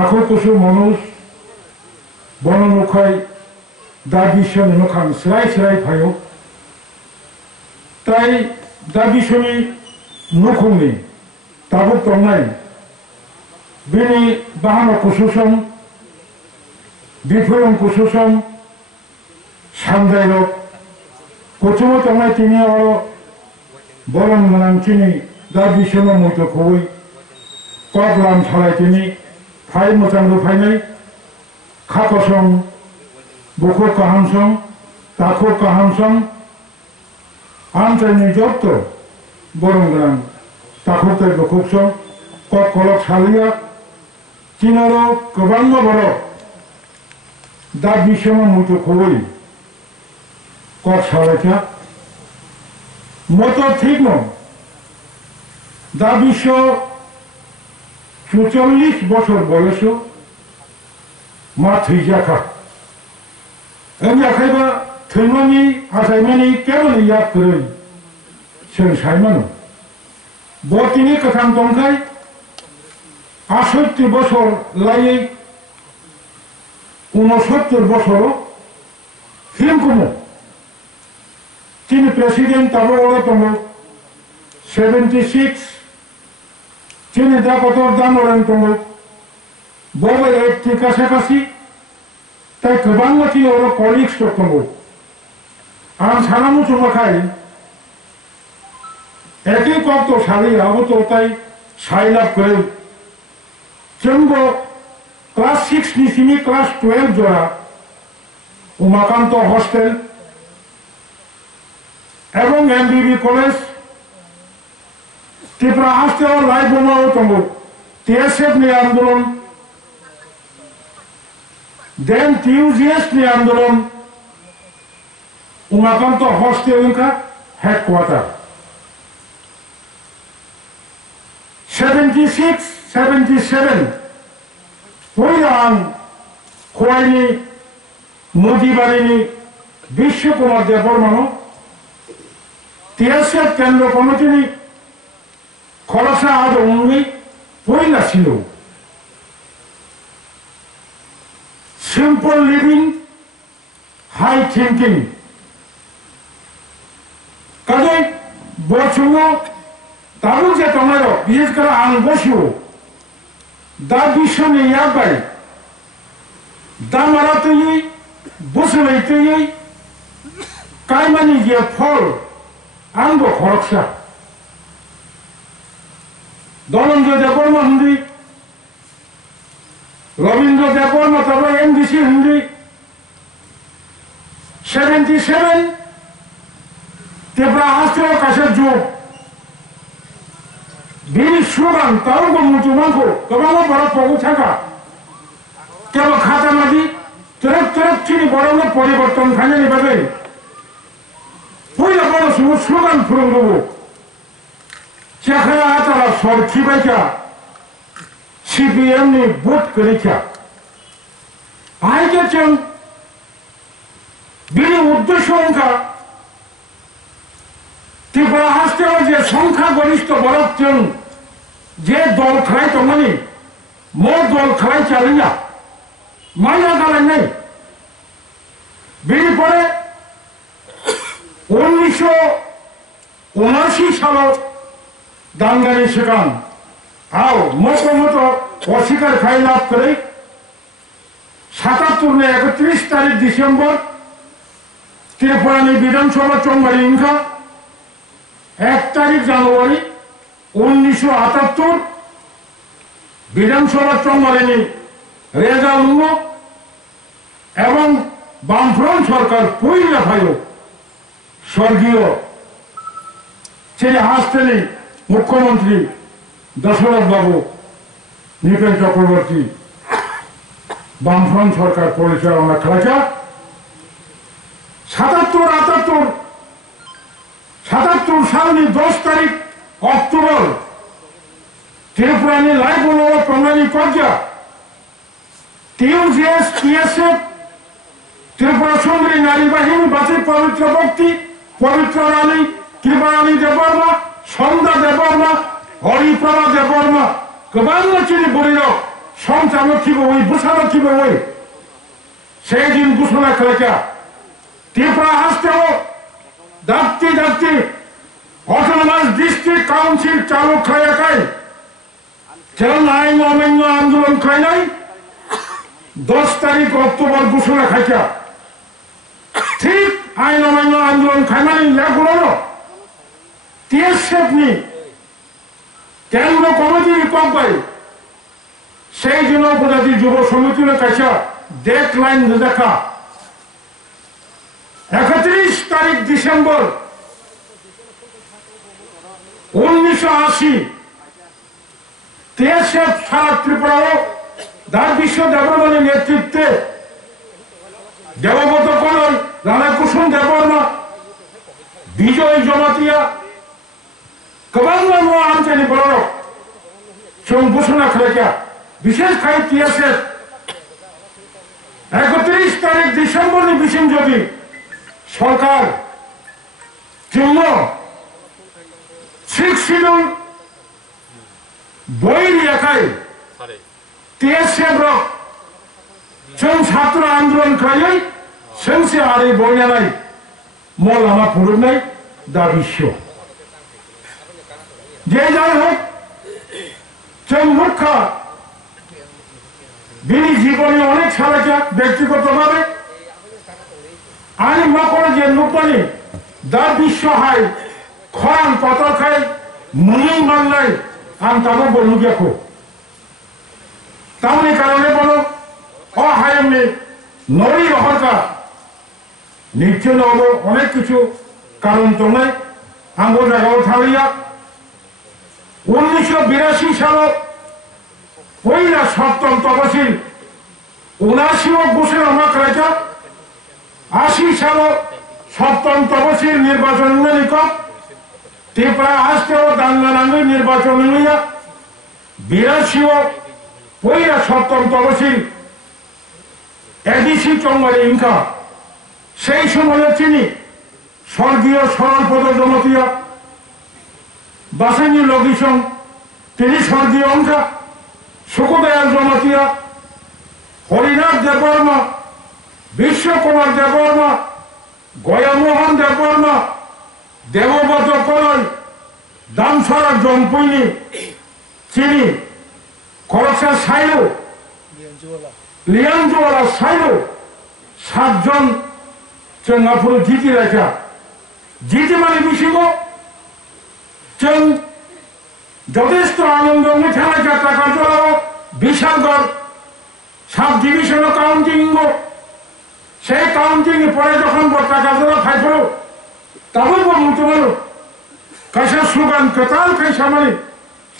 taku kusu monus bono nukai da bishoni nukang serai phayo tai da bishoni nukungni tabuk tongnai bini bahano kususam bifurong kususam samdairo kuchumo tongnai tini oro bolong menang chini da bishono muto koi koglam chalai tini phai motang rupainai khakosong buko kahamsong tako kahamsong amtani jotto bolong menang tako tai bukuksong kok kolok chalia chinoro kobangma boro da bishono muto koi kok chalaicha moto ঠিক নয় দা বিশ্ব ৪৪ বছর বয়সে মা থৈজাখা এমনি আখাইবা থৈমানি আসাইমানি কেমন ইয়াদ করে जों साइमानो बतिनि कथां दंखाय ৬৮ বছর लायै ৬৯ বছর হিমকুমো তিনি প্রেসিডেন্ট তাবড় তম 76 তিনি দাপতর দানরেন তম ববে 80 কাছাকাছি তাই गोबां मानसि और कलिग्स दङ आं सानामु समाखाय एके कक्त सारि आबो ताई साइलाप करे जोंबो क्लास 6 निसिनि क्लास 12 जरा उमाकान्त हस्टेल एवं एमबीबी कलेज त्रिपुरा हस्टेल लाइबोमाव दङ टीएसएफ नि आंदोलन देन टीयूजीएस नि आंदोलन उमाकान्त हस्टेल का headquarter 76, 77 Poiran Khoaini Modibarini Bishopkumar Debormano TSF Kendra Committee Khorasa Ad Only Poila Silo Simple living, high thinking Kade Bochuno তারও যে তোমার বিশেষ করে আং বসিও দা বিশ্বনে ইয়াবাই দা মারাতেই বসলেইতেই কাইমানি যে ফল আঙ্গ খরকসা দনঞ্জয় দেববর্মা হিন্দি রবীন্দ্র দেববর্মা তারপর এমডিসি হিন্দি 77 ত্রিপুরা হাস্টেল কাছের যুগ बिनि स्लोगान तारगो मुजुमांखौ गोबां बर' पगुथागा केवल खाता मादि तरफ चिनि बर'नो परिवर्तन खानायनि बागै पहिला बर' सुबुं स्लोगान फोरोंगौ सेखाया आतारा सरखिबायखा सीपीएम नि बुथ गोलैखा आइके जों बिनि उद्देश्य अंका त्रिपुरा हास्टेल जे संख्या गरिष्ठ बरफ जों जे दल खालाय तमानि मो दल खालाय चालिया माया गालायनाय बिनि परे 1979 सालाव दांगानि सिगां आव मतो अस्वीकार खाय लाभ करे 77 ने 31 तारिख डिसेम्बर त्रिपुरानि विधानसभा चंगारि इंखा 1 तारिख জানুয়ারি 1978 विधानसभा चंगारिनि रेजाल्ट एवं बामफ्रंट सरकार पयला फायो स्वर्गीय সেই হাসতেলি मुख्यमंत्री दशरथ बाबू निपेन चक्रवर्ती बामफ्रंट सरकार परिचालना खालायखा 77 सालनि 10 तारिख अक्टोबर त्रिपुरानि लाइबोनो प्रणाली कब्जा टीयूजीएस टीएसएफ त्रिपुरा सुंदरी नारी बाहिनी बाति पवित्र भक्ति पवित्र रानी कृपारानी देबबर्मा सन्ध्या देबबर्मा हरिप्रभा देबबर्मा गोबां मानसिनि बरियाव সংচালক কি ওই বুঝানো কি ওই সেই দিন ঘোষণা করেছে ত্রিপুরা হাসতেও দাপ্তি দাপ্তি অটোনমাস ডিস্ট্রিক্ট কাউন্সিল চালু খায় যেমন আইন অমান্য আন্দোলন খায় নাই 10 তারিখ অক্টোবর ঘোষণা খাইছা ঠিক আইন অমান্য আন্দোলন খায় মানে এগুলো টিএসএফনি কেন্দ্র কমিটির কম্পাই সেই জন্য উপজাতি যুব সমিতির কাছে ডেডলাইন দেখা 31 তারিখ ডিসেম্বর 1980 টিএসএফ সারা ত্রিপুরাও দার বিশ্ব দেববর্মার নেতৃত্বে দেবব্রত কনক রাধাকুসুম দেববর্মা বিজয় জমাতিয়া गोबां आमचानि बर' जों घोषणा खालामो विशेष खाय टीएसएफ 31 तारिख डिसेम्बरनि बिसिम जुदि सरकार जोंनो 6 शिड्यूल बय लेखाय टीएसएफ जों छात्र आंदोलन खालामो सोंसे आरि बयनानै मलामा फुरुबनाय दा विश्व যে যাই হোক চমুখা বিনি জীবনে অনেক সারাটা ব্যক্তিগতভাবে আইন মকর যে লোকমানি দা বিশ্ব হাই খরান পাতা খায় মুনি মানলাই আম তাবো বলু দেখো তামনি কারণে বলো অহায়মে নরি অহরকা নিশ্চয় হবো অনেক কিছু কারণ তোমায় আঙ্গো জায়গাও থালিয়া 1982 সালে পয়লা সপ্তম তফসিল 79 ঘোষণা করেছে 80 সালে সপ্তম তফসিল নির্বাচন নিক ত্রিপুরা আসতেও দাঙ্গানাঙ্গি নির্বাচন নিয়া 82 পয়লা সপ্তম তফসিল এডিসি চঙ্গারে ইনকা সেই সময়ে তিনি স্বর্গীয় সরলপদ জমতিয়া বাসেনি লগিসং তিনি স্বর্গীয় অঙ্কা সুখদয়াল জমাতিয়া হরিনাথ দেববর্মা বিশ্বকুমার দেববর্মা গয়ামোহন দেববর্মা দেবব্রত কলই দামছড়া জম্পইনি চিনি খরচা সাইলো লিয়াঞ্জওয়ালা সাইলো 7 জন চেঙ্গাপুর জিতি রেখা জিতি মানে বিশিব जों যথেষ্ট আনন্দ মিঠাই যাত্রা কার্যকলাপ বিশালগড় সাব ডিভিশন কাউন্টিং সেই কাউন্টিং পরে যখন টাকা জোড়া ফাইফল তবে বলতে পারো কাইসা স্লোগান কেতাল কাইসা মানে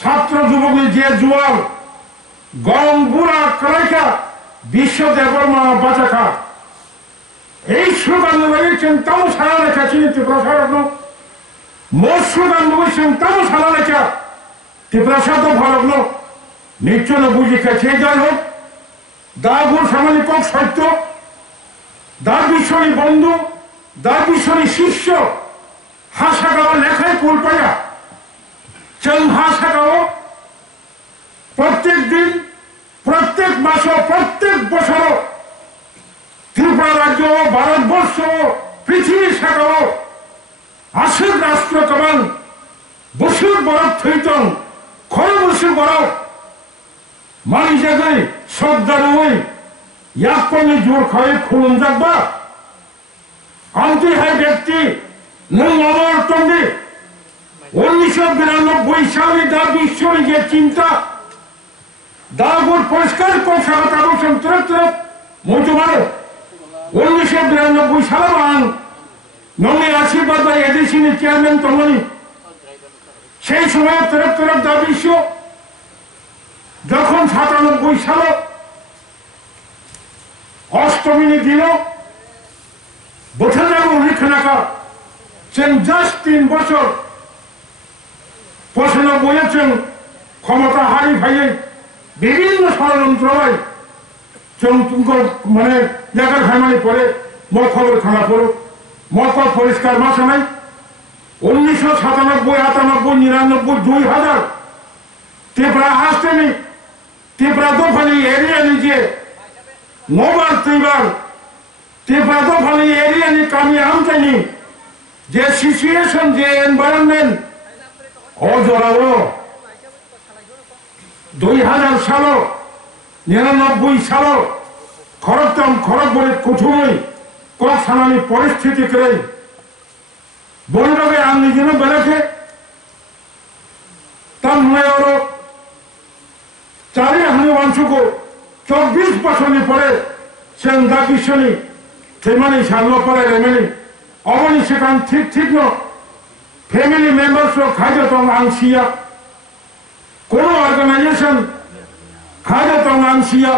ছাত্র যুবকী যে জুয়াল গম বুড়া কলাইকা বিশ্ব দেববর্মা বাঁচাখা এই স্লোগান লাগিয়েছেন তাও সারা লেখা চিনিতে প্রসারণ মোট স্লোগান বলছেন তাও সারা লেখা ত্রিপুরা শব্দ ভারত নিশ্চয় বুঝি খেয়েছে যাই হোক দাগুর সামাজিক সত্য দার বিশ্বরী বন্ধু দার বিশ্বরী শিষ্য হাসা গাওয়া লেখায় কুল পাইয়া চল হাসা গাও প্রত্যেক দিন প্রত্যেক মাস প্রত্যেক বছর ত্রিপুরা রাজ্য ভারতবর্ষ পৃথিবীর শাখাও আসল রাষ্ট্র কমান বসুর বরফ থইতন খর বসুর বরফ মানি জায়গায় শ্রদ্ধার ওই এক কমে জোর খায় খুলুন যাকবা আন্তি হয় ব্যক্তি নং অমর তন্ডে 1992 সালে দা বিশ্বরী যে চিন্তা দাগুর পরিষ্কার কৌশল তাবো সন্তরত্র মজুমার 1992 সালে মান নমে আশীর্বাদ বা এডিসিনি চেয়ারম্যান তমনি সেই সময় তরফ তরফ দা বিশ্ব যখন 97 সালে অষ্টমী দিন বছর উল্লেখনাকা সেন জাস্ট 3 বছর প্রশ্ন বলেছেন ক্ষমতা হারি ভাইয়ে বিভিন্ন ষড়যন্ত্র হয় মানে জায়গার ভাইমানি পরে মো খবর খানা পড়ো মত পরিষ্কার মাসে নাই 1997 98 99 2000 ত্রিপুরা আসতেনি त्रिपुरा दफानि एरियानि जे नबार तैबार त्रिपुरा दफानि एरियानि गामि हामथायनि जे सिचुएशन जे एनभायरनमेंट अजराव 2000 सालाव 99 सालाव खरबताम खरबबरी कुथुमै कक सानानि परिस्थिति करे बयबाबो आं निजेनो बेराखे तामनायाव चारि हानि मानसिखौ 24 बोसोरनि परे जों दा बिश्वनि थैमानि सानल' फरायलायमानि अबनि सिगां ठीक न फेमिलि मेम्बार्स खायदा दं आं सिया कोनो अर्गानाइजेशन खायदा दं आं सिया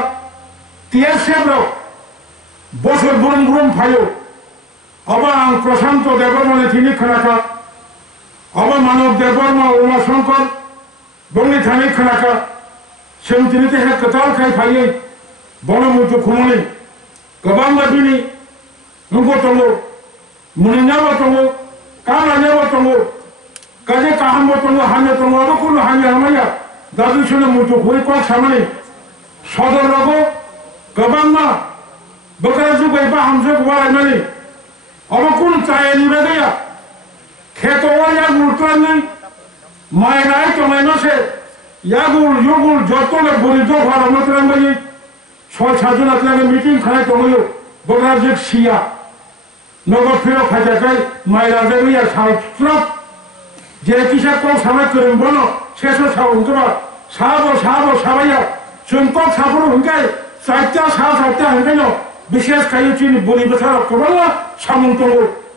TSF बोसोर बुरुम फायो अब आं प्रशांत देबबर्मानि थिनि खोनाखा अब मानव देबबर्मा उमाशंकर बंनि थानि खोनाखा जों दिनै देहा गोथारखाय फायो बनमुथु खुमनि गोबां बादिनि नंगौ दङ मुनिनाबो दङ कामनाबो दङ गाजे काहामबो दङ हानो दङ आरो कोनो हानि हामाया दा बिसोरनो मुथु खुइखौ सामनि सदरराबो गोबां मा बकरा जुगायबा हामजो गुवारायनानै अब कुन चायनि गैया खेतवा या गुलत्रानै माइनाय टमाइनसे यागुल युगुल जतले बुरि दफार मतरांबाय 6-7 जन आतलागे मीटिंग खानाय दङयो बकरा जुग सिया नगर फिरो खाजाखाय माइरा गैया सावस्राब जे किसा को सामा करम बनो सेसो सावंगबा साबो साबाया जोंको साबरो हंगाय साइता साइता हंगायनो विशेष खायुचिनि बुरि बसार कबला सामुं दङ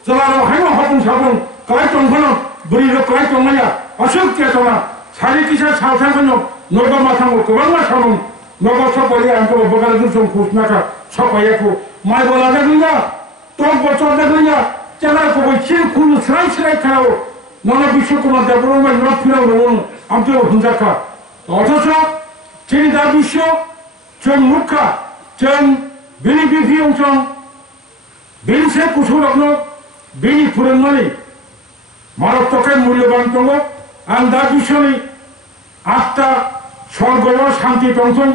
जलारो हायनो हपुं साबुं काय दंफनो बुरि रो काय दंनाया अशोक केतना सारि किसा सावथांगनो नगर माथांगो कबला सामुं नगर सबले आंको बकरा जुग खुसनाका सपायाखौ माइ बोला गैया तक बचर गैया चला को चिन खुन स्राय खाओ नना विश्वकर्मा देबबर्मा न फिराव दङ आमतो हुंजाका अथच चिनि दा विश्व जों मुखा जों बिनि बिफियंजों बिनसे कुसुरनो बिनि फोरोंनानै भारत थाखाय मूल्यबान दङ आं दा विश्वनि 8टा स्वर्गआव शान्ति दंथों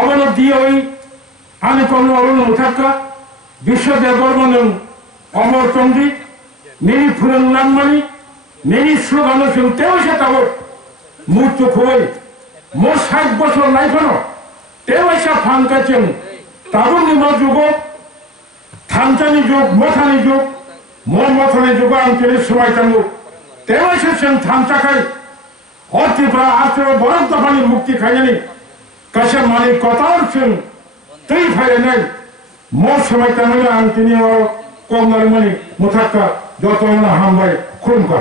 अबनदियै आंनि कर्ण अरुण मुथाक्का विश्व देबबर्मा अमर चंद्री नेनि फोरोंलांमानि नेनि स्लोगानो जों तेवसे दाबो मुथु खुबै मो 60 बोसोर लाइफनो तेवसे फांका जों दाबो निमा जुगाव थामजानि जुग मथानि जुग मथानि जुगाव आं दिनै समायतांगौ तेवसे जों थामजाखाय अतिफ्रा आश्रय बरफ दफानि मुक्ति खायनानै गासै मानि कतार जों दै फायनाय मो समायतांगौ आं दिनै कमनारमानि मुथाक्का जतना हामबाय खुलुमखा